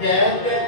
Yeah.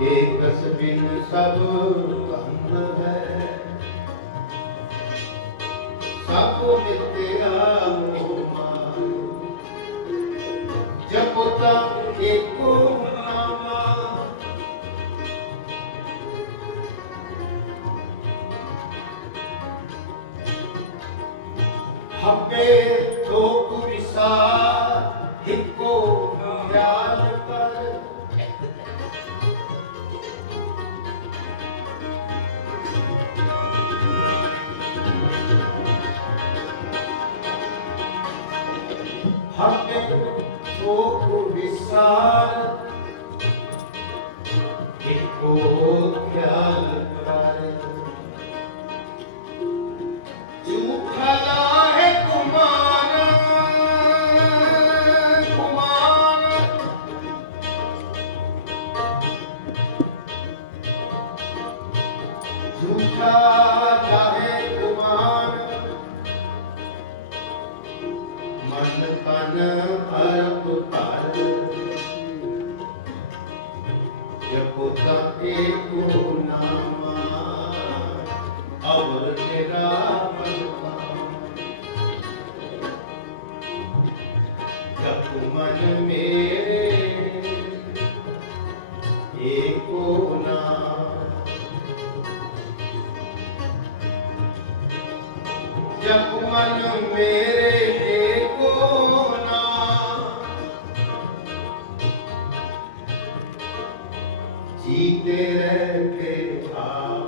एकस बिन सब अंग है सब मिथ्या जपता एको नामा हब्बे हव्य चोकु विस्तार इको ख्याल पर जूठला है कुमार कुमार जूठा ਜਪੁ ਮਨ ਮੇਰੇ ਏਕੋ ਨਾਮ ਜਪੁ ਮਨ ਮੇਰੇ ਏਕੋ ਨਾਮ ਜੀਤੇ ਰਹਿ ਕੇ ਆ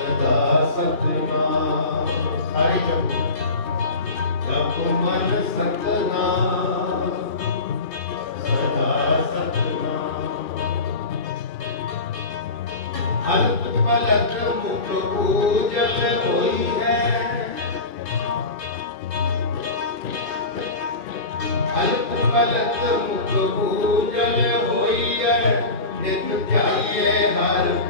ਸਦਾ ਸਤਨਾਮ। ਹਰਿ ਜਪ। ਜਪ ਮਨ ਸਤਨਾਮ। ਸਦਾ ਸਤਨਾਮ। ਹਲਕ ਪਲਕ ਮੁਖ ਪੂਜਲ ਹੋਈ ਹੈ। ਹਲਕ ਪਲਕ ਮੁਖ ਪੂਜਲ ਹੋਈ ਹੈ। ਨਿਤ ਧਿਆਈਏ ਹਰ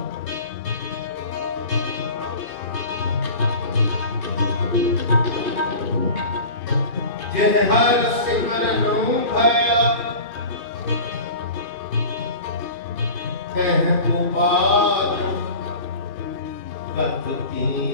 ਜਿਨ ਹਰ ਸਿਮਰਨ ਨੂੰ ਭਾਇਆ ਕਹਿ ਕੋ ਬਾਤ ਬਖਤੀ